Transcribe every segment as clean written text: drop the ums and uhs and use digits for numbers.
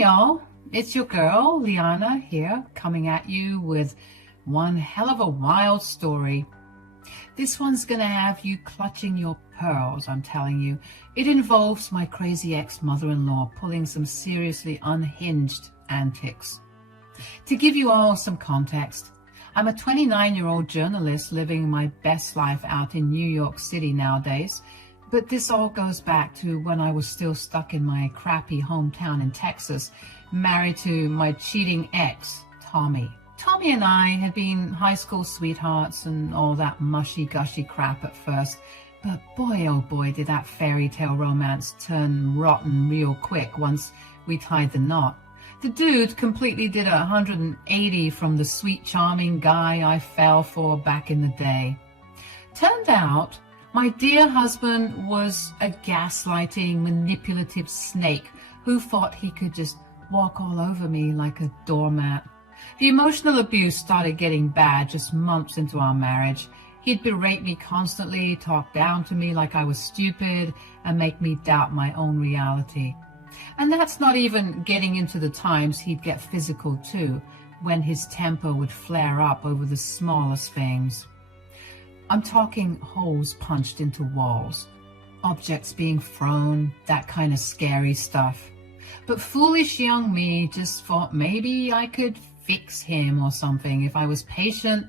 y'all, it's your girl Liana here, coming at you with one hell of a wild story. This one's gonna have you clutching your pearls, I'm telling you. It involves my crazy ex-mother-in-law pulling some seriously unhinged antics. To give you all some context, I'm a 29-year-old journalist living my best life out in New York City nowadays, but this all goes back to when I was still stuck in my crappy hometown in Texas, married to my cheating ex, Tommy. Tommy and I had been high school sweethearts and all that mushy-gushy crap at first, but boy oh boy did that fairy tale romance turn rotten real quick once we tied the knot. The dude completely did a 180 from the sweet charming guy I fell for back in the day. Turned out, my dear husband was a gaslighting, manipulative snake who thought he could just walk all over me like a doormat. The emotional abuse started getting bad just months into our marriage. He'd berate me constantly, talk down to me like I was stupid, and make me doubt my own reality. And that's not even getting into the times he'd get physical too, when his temper would flare up over the smallest things. I'm talking holes punched into walls, objects being thrown, that kind of scary stuff. But foolish young me just thought maybe I could fix him or something if I was patient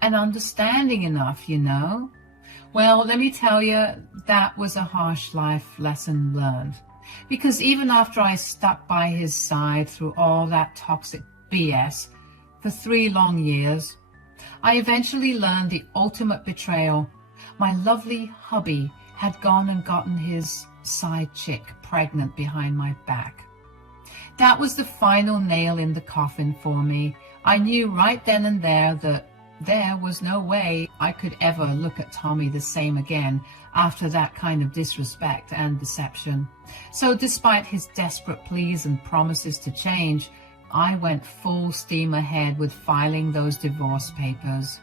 and understanding enough, you know? Well, let me tell you, that was a harsh life lesson learned. Because even after I stuck by his side through all that toxic BS for 3 long years, I eventually learned the ultimate betrayal. My lovely hubby had gone and gotten his side chick pregnant behind my back. That was the final nail in the coffin for me. I knew right then and there that there was no way I could ever look at Tommy the same again after that kind of disrespect and deception. So despite his desperate pleas and promises to change, I went full steam ahead with filing those divorce papers.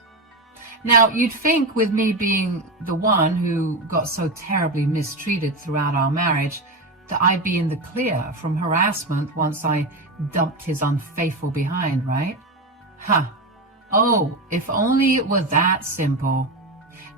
Now, you'd think with me being the one who got so terribly mistreated throughout our marriage that I'd be in the clear from harassment once I dumped his unfaithful behind, right? Oh, if only it were that simple.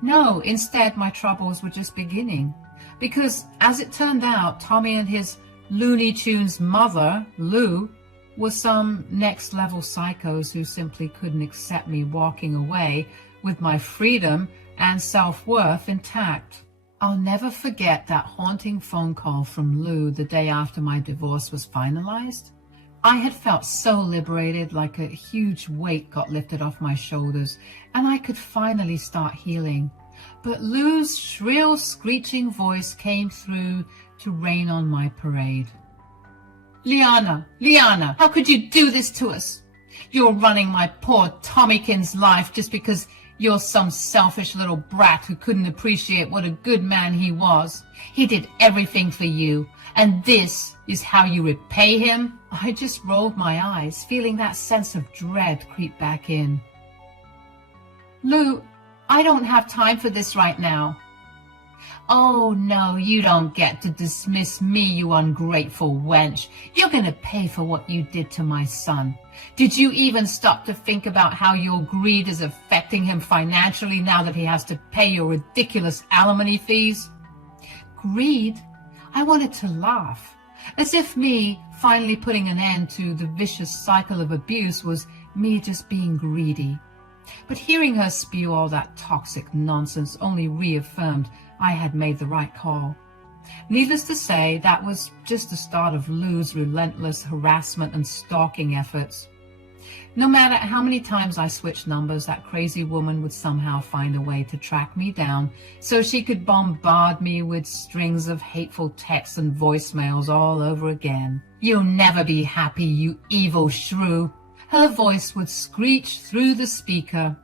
No, instead my troubles were just beginning. Because as it turned out, Tommy and his Looney Tunes mother, Lou, were some next-level psychos who simply couldn't accept me walking away with my freedom and self-worth intact. I'll never forget that haunting phone call from Lou the day after my divorce was finalized. I had felt so liberated, like a huge weight got lifted off my shoulders, and I could finally start healing. But Lou's shrill, screeching voice came through to rain on my parade. Liana, how could you do this to us? You're running my poor Tommykins' life just because you're some selfish little brat who couldn't appreciate what a good man he was. He did everything for you, and this is how you repay him? I just rolled my eyes, feeling that sense of dread creep back in. Lou, I don't have time for this right now. Oh, no, you don't get to dismiss me, you ungrateful wench. You're going to pay for what you did to my son. Did you even stop to think about how your greed is affecting him financially now that he has to pay your ridiculous alimony fees? Greed? I wanted to laugh, as if me finally putting an end to the vicious cycle of abuse was me just being greedy. But hearing her spew all that toxic nonsense only reaffirmed I had made the right call. Needless to say, that was just the start of Lou's relentless harassment and stalking efforts. No matter how many times I switched numbers, that crazy woman would somehow find a way to track me down so she could bombard me with strings of hateful texts and voicemails all over again. You'll never be happy, you evil shrew. Her voice would screech through the speaker.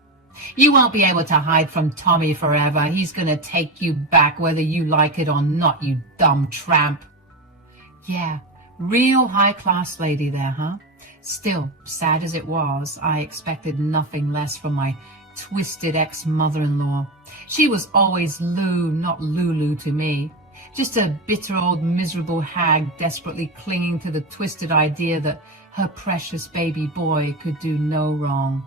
You won't be able to hide from Tommy forever. He's going to take you back whether you like it or not, you dumb tramp. Yeah, real high-class lady there, huh? Still, sad as it was, I expected nothing less from my twisted ex-mother-in-law. She was always Lou, not Lulu to me. Just a bitter old miserable hag desperately clinging to the twisted idea that her precious baby boy could do no wrong.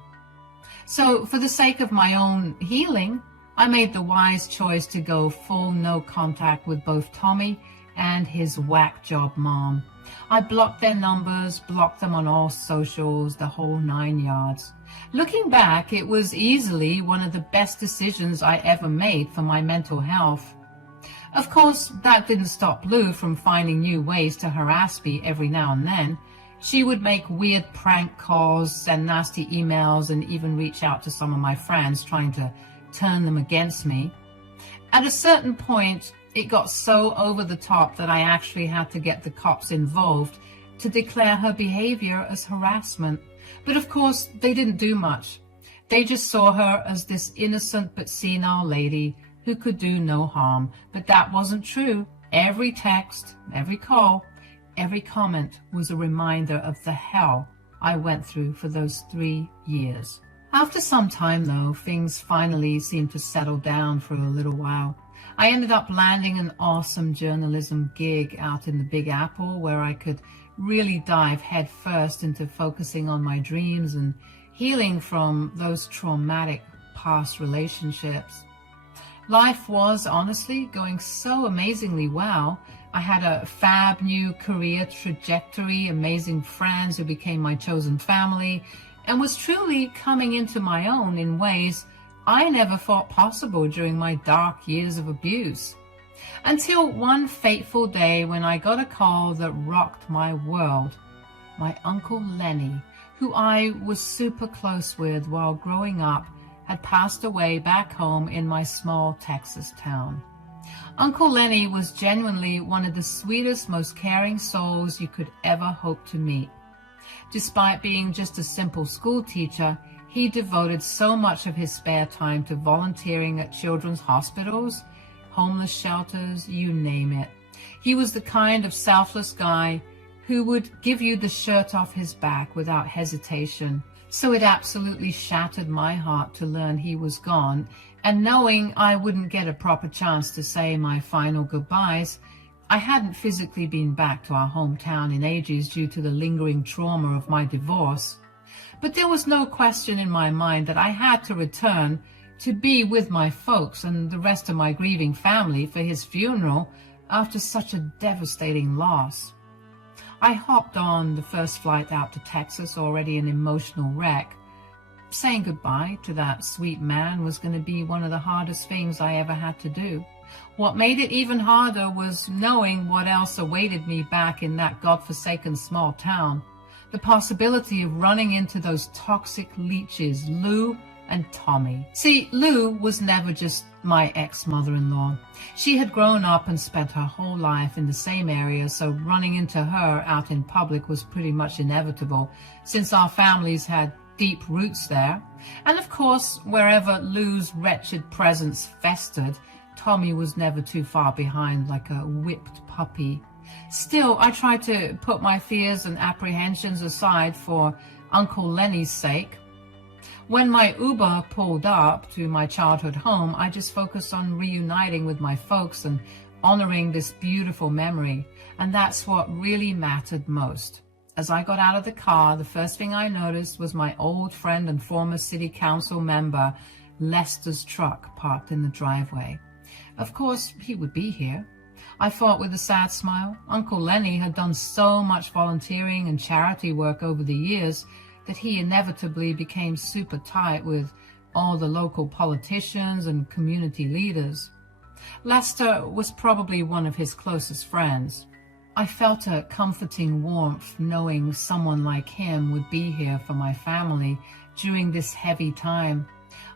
So for the sake of my own healing, I made the wise choice to go full no contact with both Tommy and his whack job mom. I blocked their numbers, blocked them on all socials, the whole 9 yards. Looking back, it was easily one of the best decisions I ever made for my mental health. Of course, that didn't stop Lou from finding new ways to harass me every now and then. She would make weird prank calls, send nasty emails, and even reach out to some of my friends trying to turn them against me. At a certain point, it got so over the top that I actually had to get the cops involved to declare her behavior as harassment. But of course, they didn't do much. They just saw her as this innocent but senile lady who could do no harm. But that wasn't true. Every text, every call, every comment was a reminder of the hell I went through for those 3 years. After some time, though, things finally seemed to settle down for a little while. I ended up landing an awesome journalism gig out in the Big Apple where I could really dive headfirst into focusing on my dreams and healing from those traumatic past relationships. Life was honestly going so amazingly well. I had a fab new career trajectory, amazing friends who became my chosen family, and was truly coming into my own in ways I never thought possible during my dark years of abuse. Until one fateful day when I got a call that rocked my world. My Uncle Lenny, who I was super close with while growing up, had passed away back home in my small Texas town. Uncle Lenny was genuinely one of the sweetest, most caring souls you could ever hope to meet. Despite being just a simple school teacher, he devoted so much of his spare time to volunteering at children's hospitals, homeless shelters, you name it. He was the kind of selfless guy who would give you the shirt off his back without hesitation. So it absolutely shattered my heart to learn he was gone, and knowing I wouldn't get a proper chance to say my final goodbyes. I hadn't physically been back to our hometown in ages due to the lingering trauma of my divorce. But there was no question in my mind that I had to return to be with my folks and the rest of my grieving family for his funeral after such a devastating loss. I hopped on the first flight out to Texas, already an emotional wreck. Saying goodbye to that sweet man was going to be one of the hardest things I ever had to do. What made it even harder was knowing what else awaited me back in that godforsaken small town. The possibility of running into those toxic leeches, Lou and Tommy. See, Lou was never just my ex-mother-in-law. She had grown up and spent her whole life in the same area, so running into her out in public was pretty much inevitable, since our families had deep roots there. And of course, wherever Lou's wretched presence festered, Tommy was never too far behind like a whipped puppy. Still, I tried to put my fears and apprehensions aside for Uncle Lenny's sake. When my Uber pulled up to my childhood home, I just focused on reuniting with my folks and honoring this beautiful memory. And that's what really mattered most. As I got out of the car, the first thing I noticed was my old friend and former city council member, Lester's truck parked in the driveway. Of course, he would be here. I thought with a sad smile. Uncle Lenny had done so much volunteering and charity work over the years that he inevitably became super tight with all the local politicians and community leaders. Lester was probably one of his closest friends. I felt a comforting warmth knowing someone like him would be here for my family during this heavy time.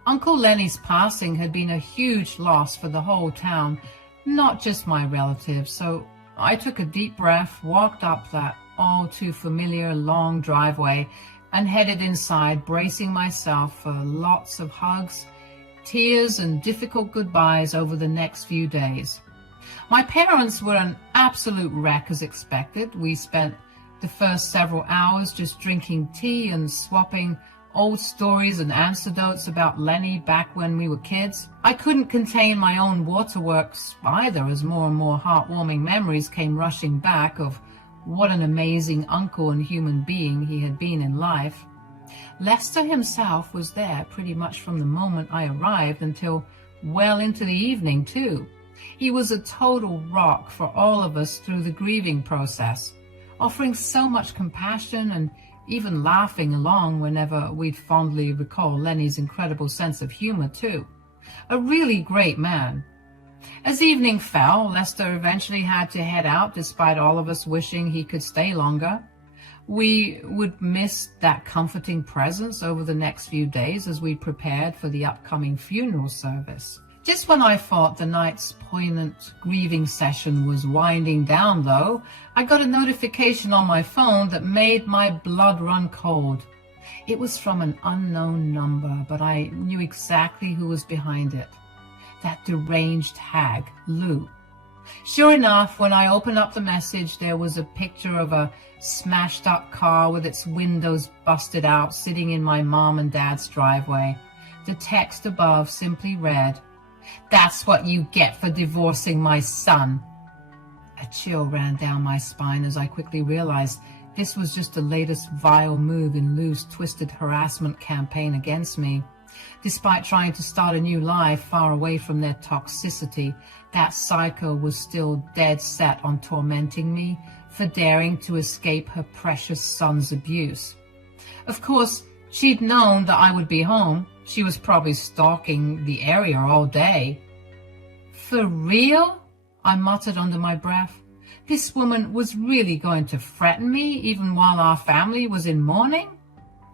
Uncle Lenny's passing had been a huge loss for the whole town, not just my relatives, so I took a deep breath, walked up that all too familiar long driveway, and headed inside, bracing myself for lots of hugs, tears, and difficult goodbyes over the next few days. My parents were an absolute wreck as expected. We spent the first several hours just drinking tea and swapping old stories and anecdotes about Lenny back when we were kids. I couldn't contain my own waterworks either, as more and more heartwarming memories came rushing back of what an amazing uncle and human being he had been in life. Lester himself was there pretty much from the moment I arrived until well into the evening too. He was a total rock for all of us through the grieving process, offering so much compassion and even laughing along whenever we'd fondly recall Lenny's incredible sense of humor too. A really great man. As evening fell, Lester eventually had to head out despite all of us wishing he could stay longer. We would miss that comforting presence over the next few days as we prepared for the upcoming funeral service. Just when I thought the night's poignant grieving session was winding down, though, I got a notification on my phone that made my blood run cold. It was from an unknown number, but I knew exactly who was behind it. That deranged hag, Lou. Sure enough, when I opened up the message, there was a picture of a smashed-up car with its windows busted out sitting in my mom and dad's driveway. The text above simply read, "That's what you get for divorcing my son." A chill ran down my spine as I quickly realized this was just the latest vile move in Lou's twisted harassment campaign against me. Despite trying to start a new life far away from their toxicity, that psycho was still dead set on tormenting me for daring to escape her precious son's abuse. Of course, she'd known that I would be home. She was probably stalking the area all day. For real? I muttered under my breath. This woman was really going to threaten me even while our family was in mourning?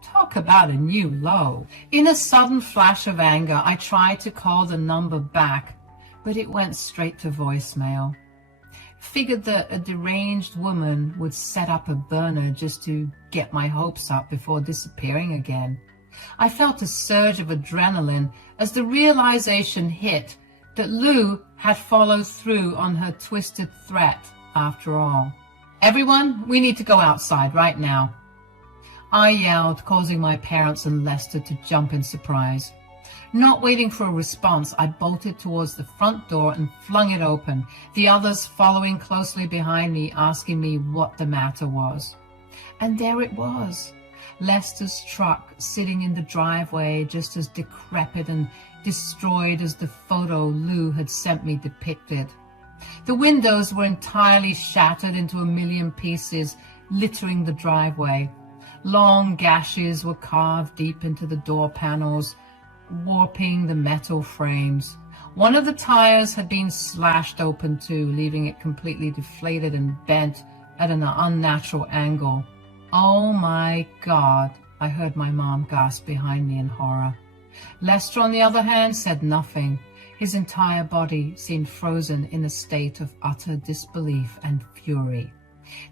Talk about a new low. In a sudden flash of anger, I tried to call the number back, but it went straight to voicemail. Figured that a deranged woman would set up a burner just to get my hopes up before disappearing again. I felt a surge of adrenaline as the realization hit that Lou had followed through on her twisted threat after all. "Everyone, we need to go outside right now," I yelled, causing my parents and Lester to jump in surprise. Not waiting for a response, I bolted towards the front door and flung it open, the others following closely behind me, asking me what the matter was. And there it was, Lester's truck sitting in the driveway, just as decrepit and destroyed as the photo Lou had sent me depicted. The windows were entirely shattered into a million pieces, littering the driveway. Long gashes were carved deep into the door panels, warping the metal frames. One of the tires had been slashed open too, leaving it completely deflated and bent at an unnatural angle. "Oh my God," I heard my mom gasp behind me in horror. Lester, on the other hand, said nothing. His entire body seemed frozen in a state of utter disbelief and fury.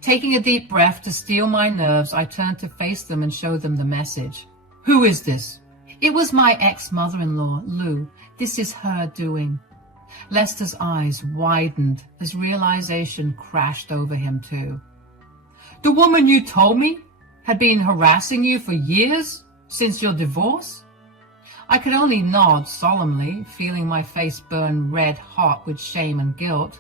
Taking a deep breath to steel my nerves, I turned to face them and show them the message. "Who is this?" It was my ex-mother-in-law, Lou. "This is her doing." Lester's eyes widened as realization crashed over him too. "The woman you told me had been harassing you for years, since your divorce?" I could only nod solemnly, feeling my face burn red hot with shame and guilt.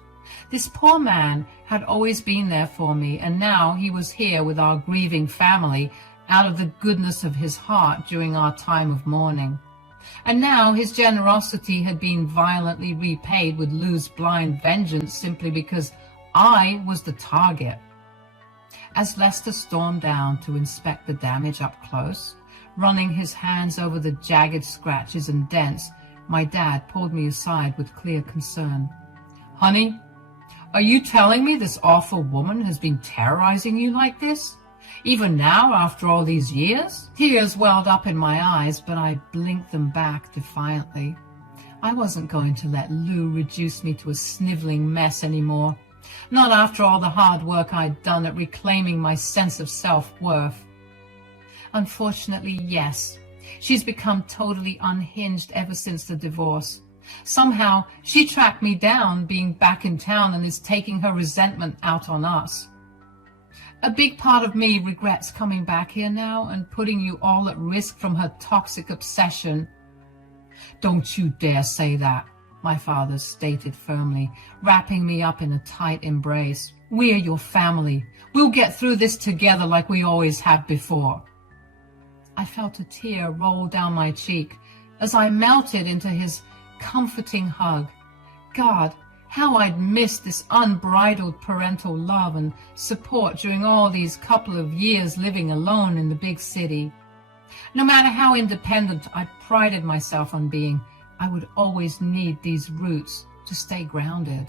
This poor man had always been there for me, and now he was here with our grieving family out of the goodness of his heart during our time of mourning. And now his generosity had been violently repaid with Lou's blind vengeance simply because I was the target. As Lester stormed down to inspect the damage up close, running his hands over the jagged scratches and dents, my dad pulled me aside with clear concern. "Honey, are you telling me this awful woman has been terrorizing you like this? Even now, after all these years?" Tears welled up in my eyes, but I blinked them back defiantly. I wasn't going to let Lou reduce me to a sniveling mess anymore. Not after all the hard work I'd done at reclaiming my sense of self-worth. Unfortunately, yes, she's become totally unhinged ever since the divorce. Somehow, she tracked me down being back in town and is taking her resentment out on us. A big part of me regrets coming back here now and putting you all at risk from her toxic obsession. Don't you dare say that, my father stated firmly, wrapping me up in a tight embrace. We're your family. We'll get through this together like we always have before. I felt a tear roll down my cheek as I melted into his comforting hug. God, how I'd missed this unbridled parental love and support during all these couple of years living alone in the big city. No matter how independent I prided myself on being, I would always need these roots to stay grounded.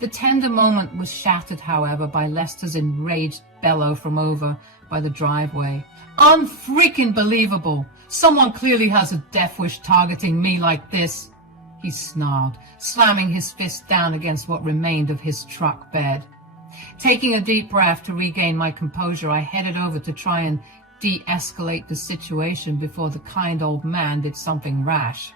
The tender moment was shattered, however, by Lester's enraged bellow from over by the driveway. Unfreaking believable! Someone clearly has a death wish targeting me like this, he snarled, slamming his fist down against what remained of his truck bed. Taking a deep breath to regain my composure, I headed over to try and de-escalate the situation before the kind old man did something rash.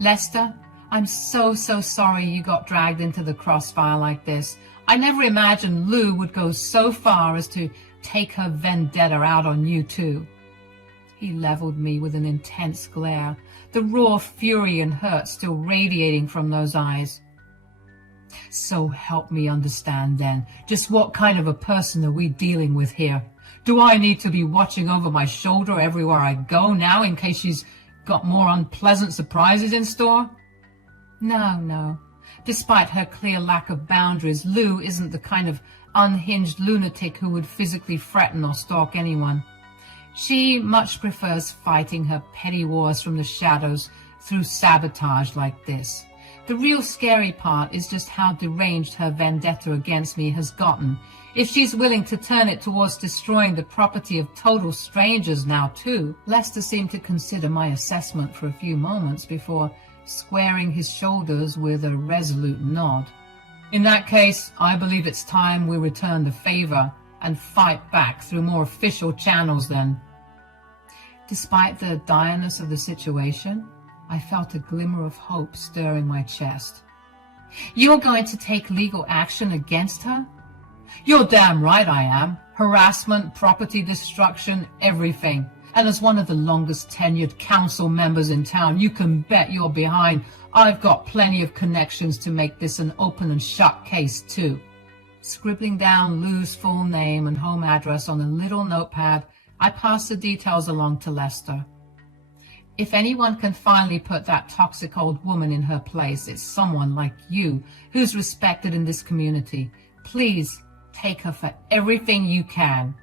Lester, I'm so sorry you got dragged into the crossfire like this. I never imagined Lou would go so far as to take her vendetta out on you too. He leveled me with an intense glare, the raw fury and hurt still radiating from those eyes. So help me understand then, just what kind of a person are we dealing with here? Do I need to be watching over my shoulder everywhere I go now in case she's got more unpleasant surprises in store? No. Despite her clear lack of boundaries, Lou isn't the kind of unhinged lunatic who would physically threaten or stalk anyone. She much prefers fighting her petty wars from the shadows through sabotage like this. The real scary part is just how deranged her vendetta against me has gotten. If she's willing to turn it towards destroying the property of total strangers now too. Lester seemed to consider my assessment for a few moments before squaring his shoulders with a resolute nod. In that case, I believe it's time we return the favor and fight back through more official channels then. Despite the direness of the situation, I felt a glimmer of hope stir in my chest. You're going to take legal action against her? You're damn right I am. Harassment, property destruction, everything. And as one of the longest tenured council members in town, you can bet you're behind. I've got plenty of connections to make this an open and shut case too. Scribbling down Lou's full name and home address on a little notepad, I passed the details along to Lester. If anyone can finally put that toxic old woman in her place, it's someone like you who's respected in this community. Please take her for everything you can.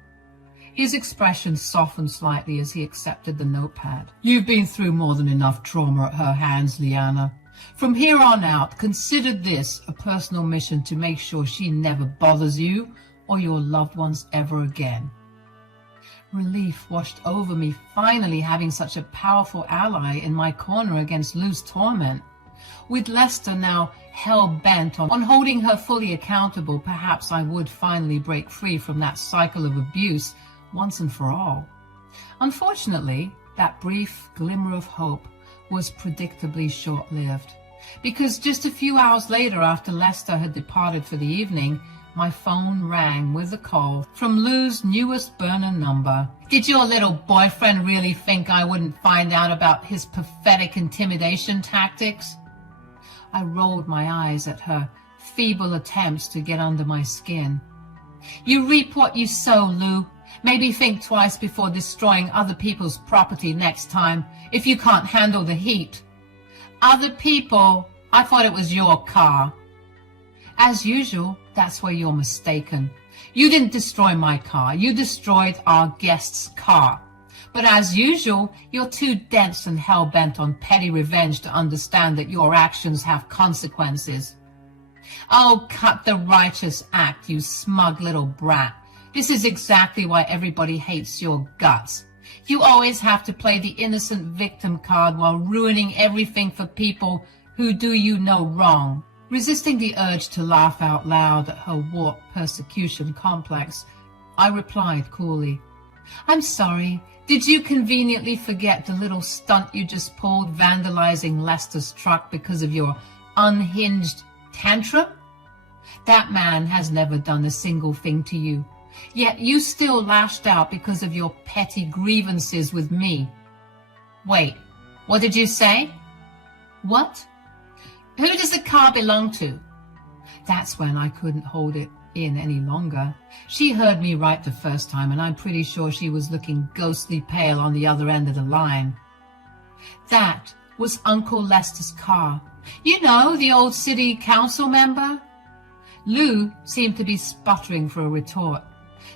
His expression softened slightly as he accepted the notepad. You've been through more than enough trauma at her hands, Liana. From here on out, consider this a personal mission to make sure she never bothers you or your loved ones ever again. Relief washed over me, finally having such a powerful ally in my corner against Lou's torment. With Lester now hell-bent on holding her fully accountable, perhaps I would finally break free from that cycle of abuse once and for all. Unfortunately, that brief glimmer of hope was predictably short-lived, because just a few hours later, after Lester had departed for the evening, my phone rang with a call from Lou's newest burner number. Did your little boyfriend really think I wouldn't find out about his pathetic intimidation tactics? I rolled my eyes at her feeble attempts to get under my skin. You reap what you sow, Lou. Maybe think twice before destroying other people's property next time, if you can't handle the heat. Other people? I thought it was your car. As usual, that's where you're mistaken. You didn't destroy my car. You destroyed our guest's car. But as usual, you're too dense and hell-bent on petty revenge to understand that your actions have consequences. Oh, cut the righteous act, you smug little brat. This is exactly why everybody hates your guts. You always have to play the innocent victim card while ruining everything for people who do you no wrong. Resisting the urge to laugh out loud at her warped persecution complex, I replied coolly, I'm sorry. Did you conveniently forget the little stunt you just pulled vandalizing Lester's truck because of your unhinged tantrum? That man has never done a single thing to you. Yet you still lashed out because of your petty grievances with me. Wait, what did you say? What? Who does the car belong to? That's when I couldn't hold it in any longer. She heard me right the first time, and I'm pretty sure she was looking ghostly pale on the other end of the line. That was Uncle Lester's car. You know, the old city council member? Lou seemed to be sputtering for a retort,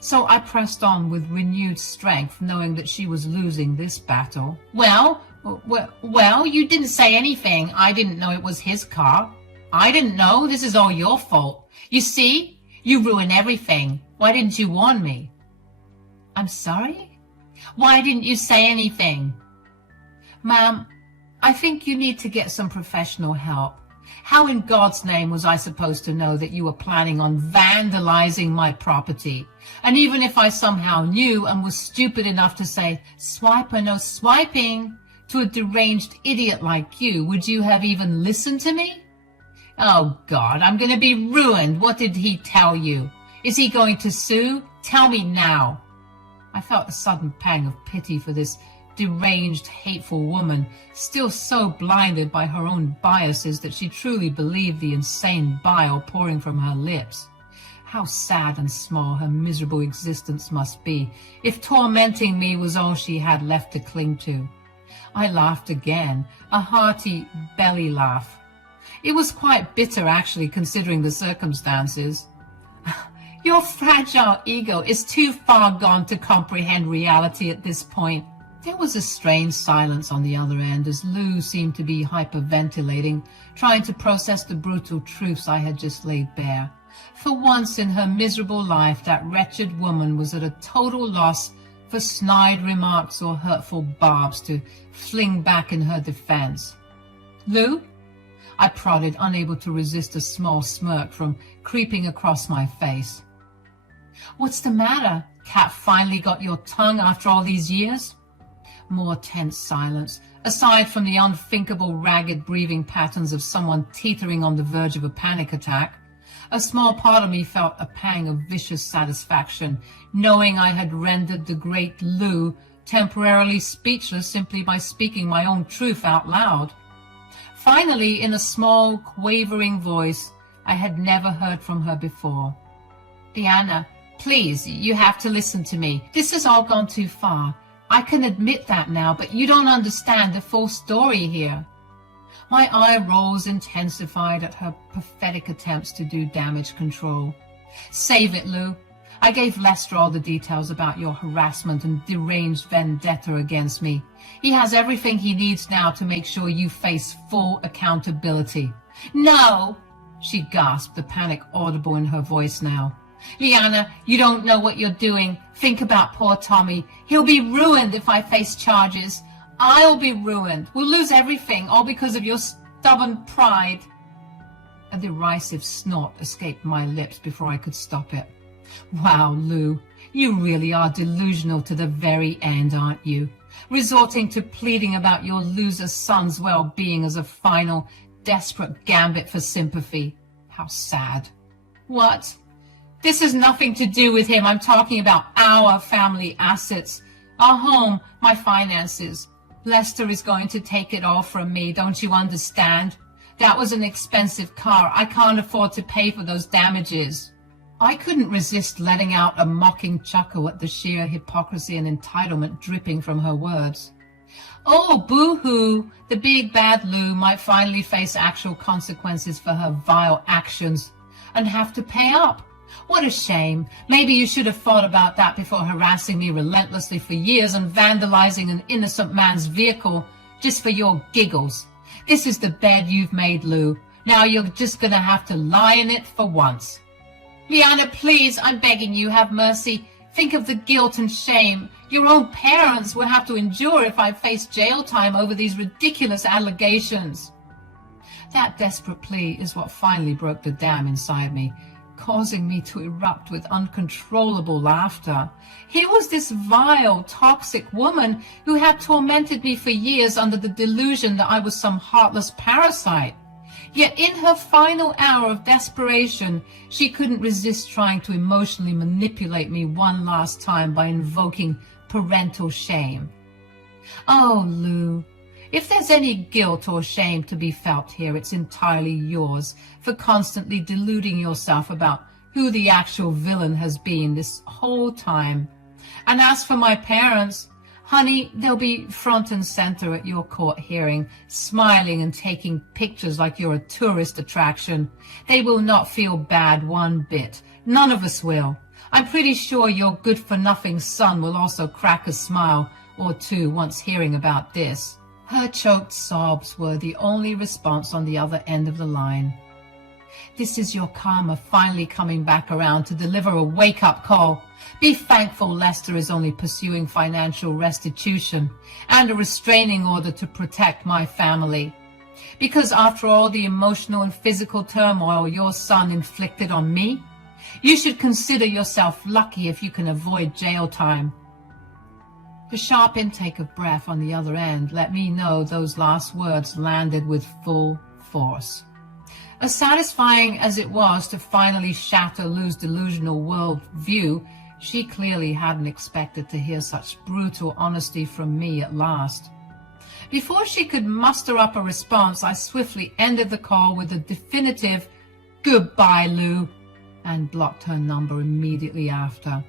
so I pressed on with renewed strength, knowing that she was losing this battle. Well, you didn't say anything. I didn't know it was his car. I didn't know. This is all your fault. You see, you ruined everything. Why didn't you warn me? I'm sorry? Why didn't you say anything? Ma'am, I think you need to get some professional help. How in God's name was I supposed to know that you were planning on vandalizing my property? And even if I somehow knew and was stupid enough to say, swipe or no swiping, to a deranged idiot like you, would you have even listened to me? Oh God, I'm going to be ruined. What did he tell you? Is he going to sue? Tell me now. I felt a sudden pang of pity for this deranged, hateful woman, still so blinded by her own biases that she truly believed the insane bile pouring from her lips. How sad and small her miserable existence must be, if tormenting me was all she had left to cling to. I laughed again, a hearty belly laugh. It was quite bitter, actually, considering the circumstances. Your fragile ego is too far gone to comprehend reality at this point. There was a strange silence on the other end as Lou seemed to be hyperventilating, trying to process the brutal truths I had just laid bare. For once in her miserable life, that wretched woman was at a total loss for snide remarks or hurtful barbs to fling back in her defense. Lou? I prodded, unable to resist a small smirk from creeping across my face. What's the matter? Cat finally got your tongue after all these years? More tense silence, aside from the unthinkable ragged breathing patterns of someone teetering on the verge of a panic attack. A small part of me felt a pang of vicious satisfaction, knowing I had rendered the great Lou temporarily speechless simply by speaking my own truth out loud. Finally, in a small, quavering voice I had never heard from her before. Deanna, please, you have to listen to me. This has all gone too far. I can admit that now, but you don't understand the full story here. My eye rolls intensified at her pathetic attempts to do damage control. Save it, Lou. I gave Lester all the details about your harassment and deranged vendetta against me. He has everything he needs now to make sure you face full accountability. No, she gasped, the panic audible in her voice now. Liana, you don't know what you're doing. Think about poor Tommy. He'll be ruined if I face charges. I'll be ruined. We'll lose everything, all because of your stubborn pride. A derisive snort escaped my lips before I could stop it. Wow, Lou, you really are delusional to the very end, aren't you? Resorting to pleading about your loser son's well-being as a final, desperate gambit for sympathy. How sad. What? This has nothing to do with him. I'm talking about our family assets, our home, my finances. Lester is going to take it all from me, don't you understand? That was an expensive car. I can't afford to pay for those damages. I couldn't resist letting out a mocking chuckle at the sheer hypocrisy and entitlement dripping from her words. Oh, boo-hoo! The big bad Lou might finally face actual consequences for her vile actions and have to pay up. What a shame. Maybe you should have thought about that before harassing me relentlessly for years and vandalizing an innocent man's vehicle just for your giggles. This is the bed you've made, Lou. Now you're just going to have to lie in it for once. Liana, please, I'm begging you, have mercy. Think of the guilt and shame your own parents will have to endure if I face jail time over these ridiculous allegations. That desperate plea is what finally broke the dam inside me, causing me to erupt with uncontrollable laughter. Here was this vile, toxic woman who had tormented me for years under the delusion that I was some heartless parasite. Yet in her final hour of desperation, she couldn't resist trying to emotionally manipulate me one last time by invoking parental shame. Oh, Lou, if there's any guilt or shame to be felt here, it's entirely yours for constantly deluding yourself about who the actual villain has been this whole time. And as for my parents, honey, they'll be front and center at your court hearing, smiling and taking pictures like you're a tourist attraction. They will not feel bad one bit. None of us will. I'm pretty sure your good-for-nothing son will also crack a smile or two once hearing about this. Her choked sobs were the only response on the other end of the line. This is your karma finally coming back around to deliver a wake-up call. Be thankful Lester is only pursuing financial restitution and a restraining order to protect my family. Because after all the emotional and physical turmoil your son inflicted on me, you should consider yourself lucky if you can avoid jail time. The sharp intake of breath on the other end let me know those last words landed with full force. As satisfying as it was to finally shatter Lou's delusional world view, she clearly hadn't expected to hear such brutal honesty from me at last. Before she could muster up a response, I swiftly ended the call with a definitive "Goodbye, Lou," and blocked her number immediately after.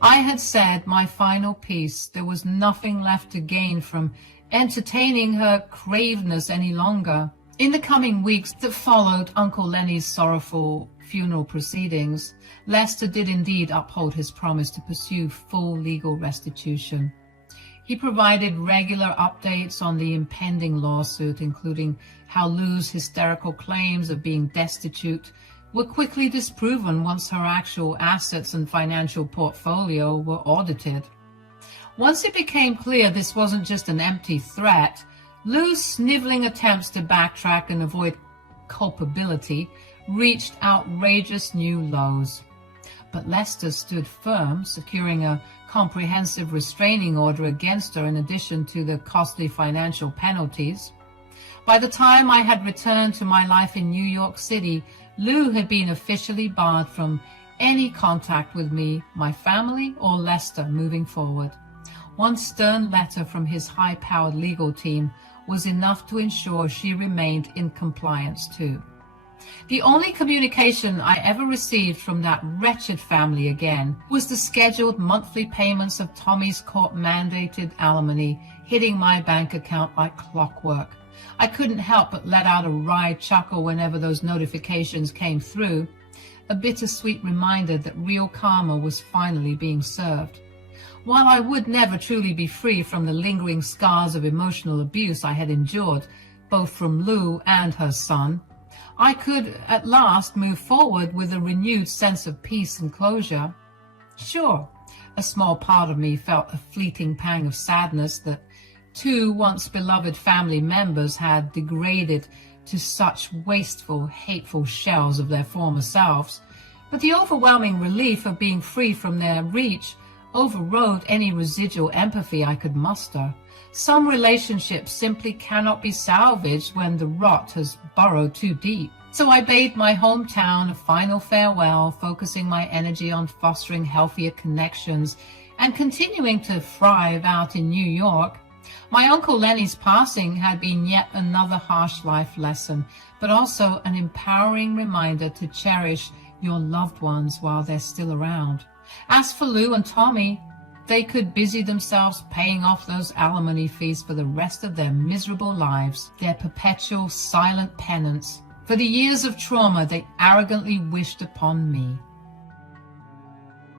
I had said my final piece. There was nothing left to gain from entertaining her craveness any longer. In the coming weeks that followed Uncle Lenny's sorrowful funeral proceedings, Lester did indeed uphold his promise to pursue full legal restitution. He provided regular updates on the impending lawsuit, including how Lou's hysterical claims of being destitute were quickly disproven once her actual assets and financial portfolio were audited. Once it became clear this wasn't just an empty threat, Lou's sniveling attempts to backtrack and avoid culpability reached outrageous new lows. But Lester stood firm, securing a comprehensive restraining order against her in addition to the costly financial penalties. By the time I had returned to my life in New York City, Lou had been officially barred from any contact with me, my family, or Lester moving forward. One stern letter from his high-powered legal team was enough to ensure she remained in compliance too. The only communication I ever received from that wretched family again was the scheduled monthly payments of Tommy's court-mandated alimony hitting my bank account like clockwork. I couldn't help but let out a wry chuckle whenever those notifications came through, a bittersweet reminder that real karma was finally being served. While I would never truly be free from the lingering scars of emotional abuse I had endured, both from Lou and her son, I could at last move forward with a renewed sense of peace and closure. Sure, a small part of me felt a fleeting pang of sadness that two once beloved family members had degraded to such wasteful, hateful shells of their former selves, but the overwhelming relief of being free from their reach overrode any residual empathy I could muster. Some relationships simply cannot be salvaged when the rot has burrowed too deep. So I bade my hometown a final farewell, focusing my energy on fostering healthier connections and continuing to thrive out in New York. My Uncle Lenny's passing had been yet another harsh life lesson, but also an empowering reminder to cherish your loved ones while they're still around. As for Lou and Tommy, they could busy themselves paying off those alimony fees for the rest of their miserable lives, their perpetual silent penance for the years of trauma they arrogantly wished upon me.